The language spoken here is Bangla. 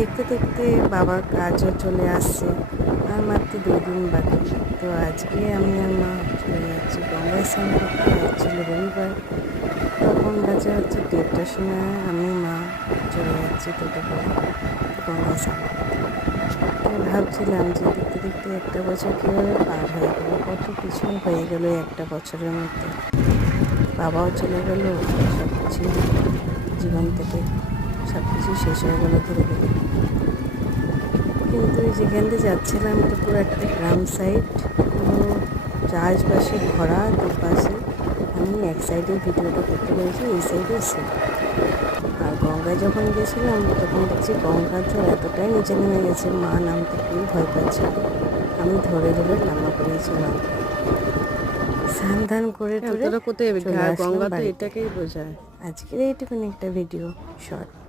দেখতে দেখতে বাবার কাজও চলে আসছে, আর মাত্র 2 দিন বাকি। তো আজকে আমি আর মা চলে যাচ্ছি গঙ্গায় স্নান করতে। ছিল রবিবার, তখন বাজে হচ্ছে 1:30টার সময় আমি মা চলে যাচ্ছি টোটো করে গঙ্গায় স্নান করতে। তো ভাবছিলাম যে দেখতে দেখতে একটা বছর কীভাবে পার হয়ে গেল, কত কিছু হয়ে গেল একটা বছরের মধ্যে। বাবাও চলে গেল, সব কিছু জীবন থেকে সব কিছু শেষ হয়ে গেল ধীরে ধীরে। কিন্তু যেখান দিয়ে যাচ্ছিলাম এটা পুরো একটা গ্রাম সাইড, পুরো চাষবাসে ভরা দুপাশে। আমি এক সাইডে ভিডিওটা করতে পেরেছি, এই সাইডে সে। আর গঙ্গায় যখন গেছিলাম তখন দেখছি গঙ্গার জল এতটাই নিচে নেমে গেছে, মা নামতে খুবই ভয় পাচ্ছিল। আমি ধরে ধরে নামা করিয়েছিলাম। স্নান ধান করে টরে কোথায় চলে আসলাম গঙ্গা তো বাড়িতে। এটাকেই বোঝায়। আজকের এইটুকুনি একটা ভিডিও শর্ট।